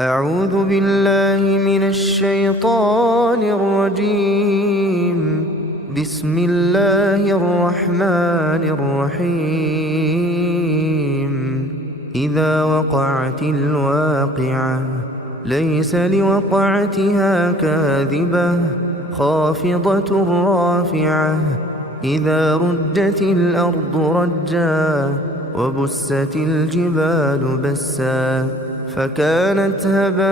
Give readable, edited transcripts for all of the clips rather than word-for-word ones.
أعوذ بالله من الشيطان الرجيم. بسم الله الرحمن الرحيم. إذا وقعت الواقعة ليس لوقعتها كاذبة خافضة رافعة. إذا رجت الأرض رجا وبست الجبال بسا فكانت هباء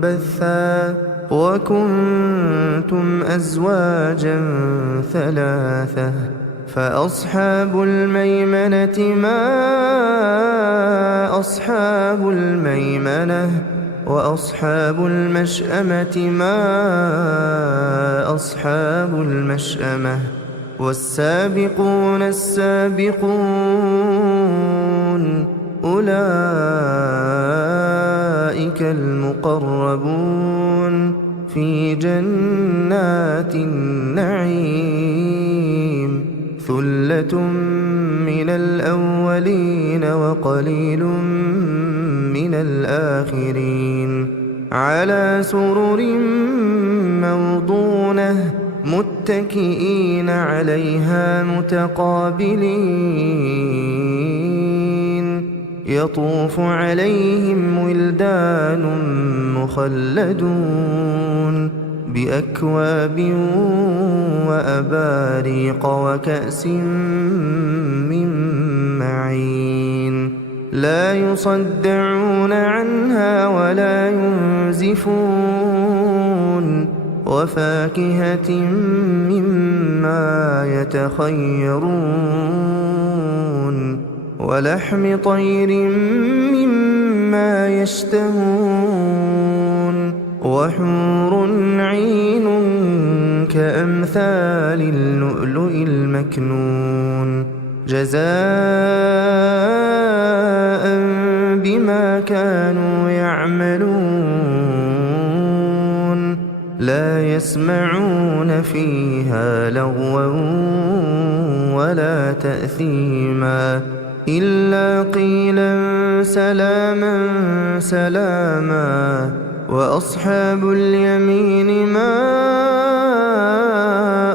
منبثا وكنتم أزواجا ثلاثة فأصحاب الميمنة ما أصحاب الميمنة وأصحاب المشأمة ما أصحاب المشأمة والسابقون السابقون أولئك المقربون في جنات النعيم. ثلة من الأولين وقليل من الآخرين على سرر موضونة متكئين عليها متقابلين يطوف عليهم ولدان مخلدون بأكواب وأباريق وكأس من معين لا يصدعون عنها ولا ينزفون وفاكهة مما يتخيرون ولحم طير مما يشتهون وحور عين كأمثال اللؤلؤ المكنون جزاء بما كانوا يعملون لا يسمعون فيها لغوا ولا تأثيما إلا قيلا سلاما سلاما. وأصحاب اليمين ما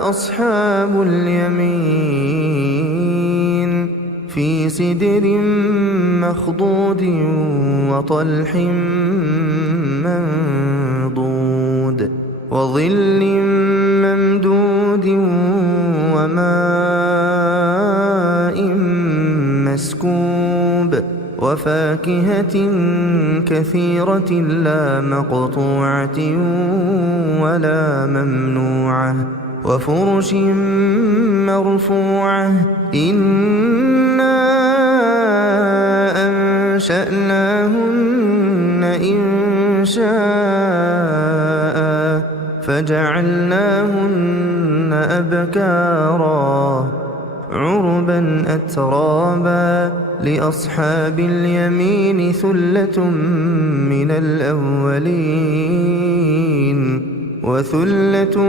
أصحاب اليمين في سدر مخضود وطلح منضود وظل ممدود وماء مسكوب وفاكهة كثيرة لا مقطوعة ولا ممنوعة وفرش مرفوعة إنا أنشأناهن إنشاء فجعلناهن أبكارا عربا أترابا. لأصحاب اليمين ثلة من الأولين وثلة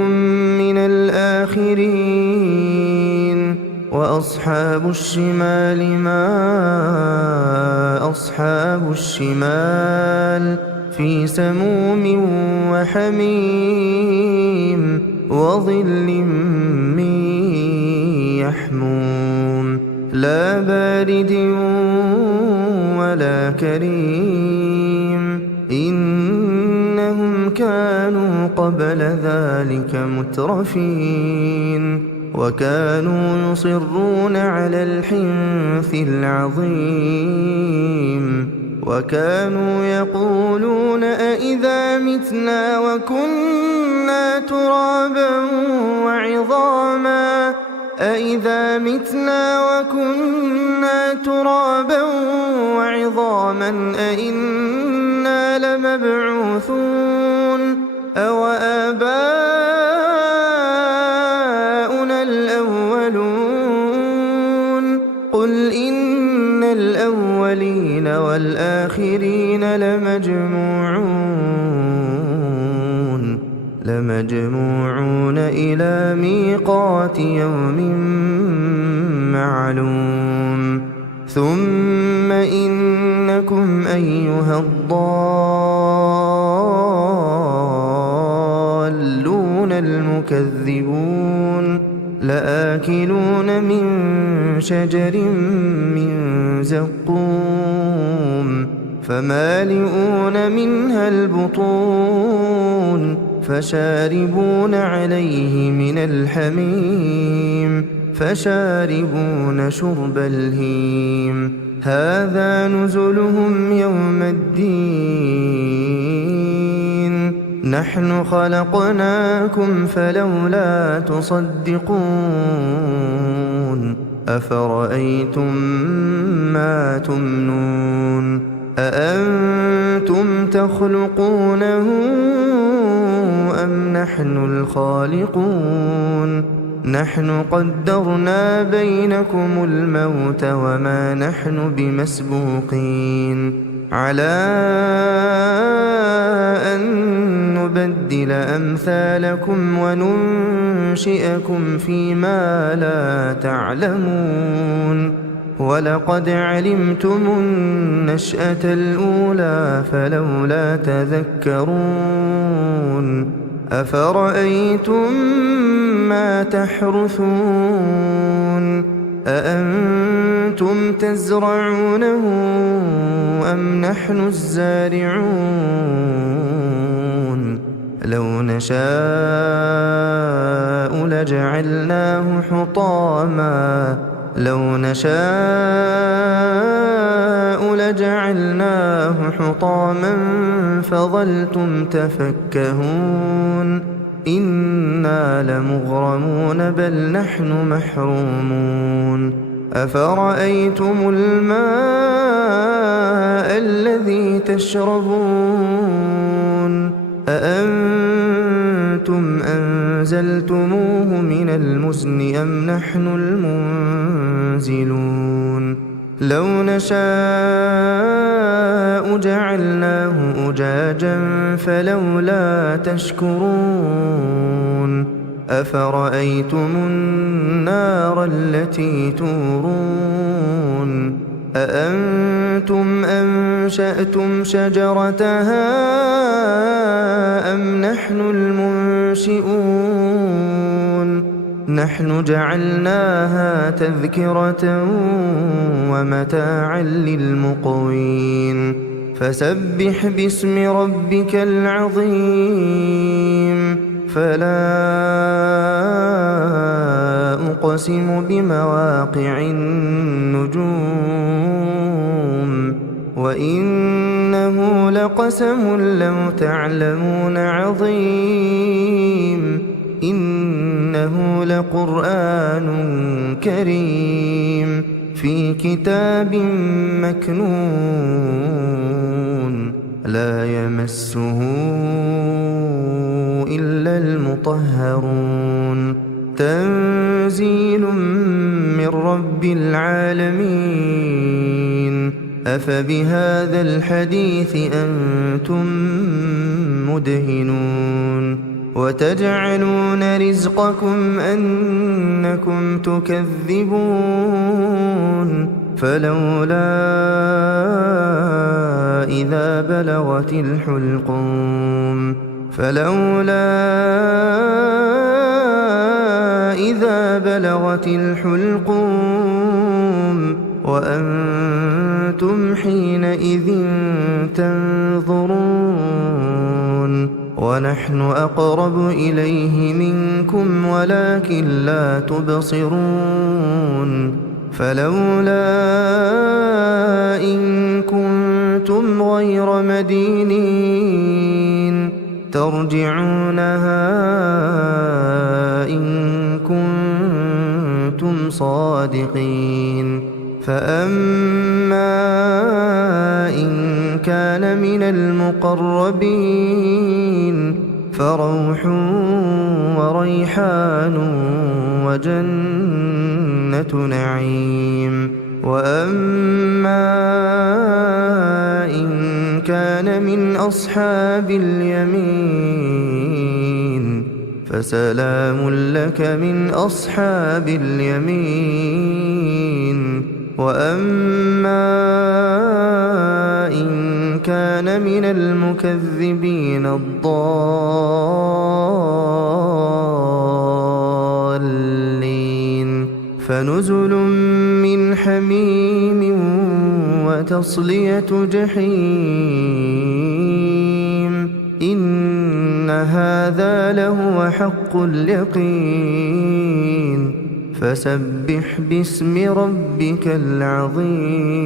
من الآخرين. وأصحاب الشمال ما أصحاب الشمال في سموم وحميم وظل من يحموم لا بارد ولا كريم إنهم كانوا قبل ذلك مترفين وكانوا يصرون على الحنث العظيم وكانوا يقولون أئذا متنا وكنا ترابا وعظاما أئذا متنا وكنا ترابا وعظاما أئنا لمبعوثون أو آباؤنا الأولون قل إن الأولين والآخرين لمجموعون إلى ميقات يوم معلوم ثم إنكم أيها الضالون المكذبون لآكلون من شجر من زقوم فمالئون منها البطون فشاربون عليه من الحميم فشاربون شرب الهيم هذا نزلهم يوم الدين نحن خلقناكم فلولا تصدقون أفرأيتم ما تمنون أأنتم تخلقونه أم نحن الخالقون نحن قدرنا بينكم الموت وما نحن بمسبوقين على أن نبدل أمثالكم وننشئكم فيما لا تعلمون ولقد علمتم النشأة الأولى فلولا تذكرون أفرأيتم ما تحرثون أأنتم تزرعونه أم نحن الزارعون لو نشاء لجعلناه حطاما فظلتم تفكهون إنا لمغرمون بل نحن محرومون أفرأيتم الماء الذي تشربون أأنتم أنزلتموه من المزن أم نحن المنزلون لو نشاء جعلناه أجاجا فلولا تشكرون أفرأيتم النار التي تورون أأنتم أنشأتم شجرتها أم نحن المنشئون نحن جعلناها تذكرة ومتاعا للمقوين فسبح باسم ربك العظيم فلا أقسم بمواقع النجوم وإنه لقسم لو تعلمون عظيم إنه لقرآن كريم في كتاب مكنون لا يمسه إلا المطهرون تنزيل من رب العالمين أفبهذا الحديث أنتم مدهنون وتجعلون رزقكم أنكم تكذبون فلولا إذا بلغت الحلقوم وأنتم حينئذ تنظرون ونحن أقرب إليه منكم ولكن لا تبصرون فلولا إن كنتم غير مدينين ترجعونها إن كنتم صادقين فأما إن كان من المقربين فروح وريحان وجنة نعيم وأما إن كان من أصحاب اليمين فسلام لك من أصحاب اليمين وأما إن كان من المكذبين الضالين فنزل من حميم وتصلية جحيم إن هذا لهو حق اليقين فسبح باسم ربك العظيم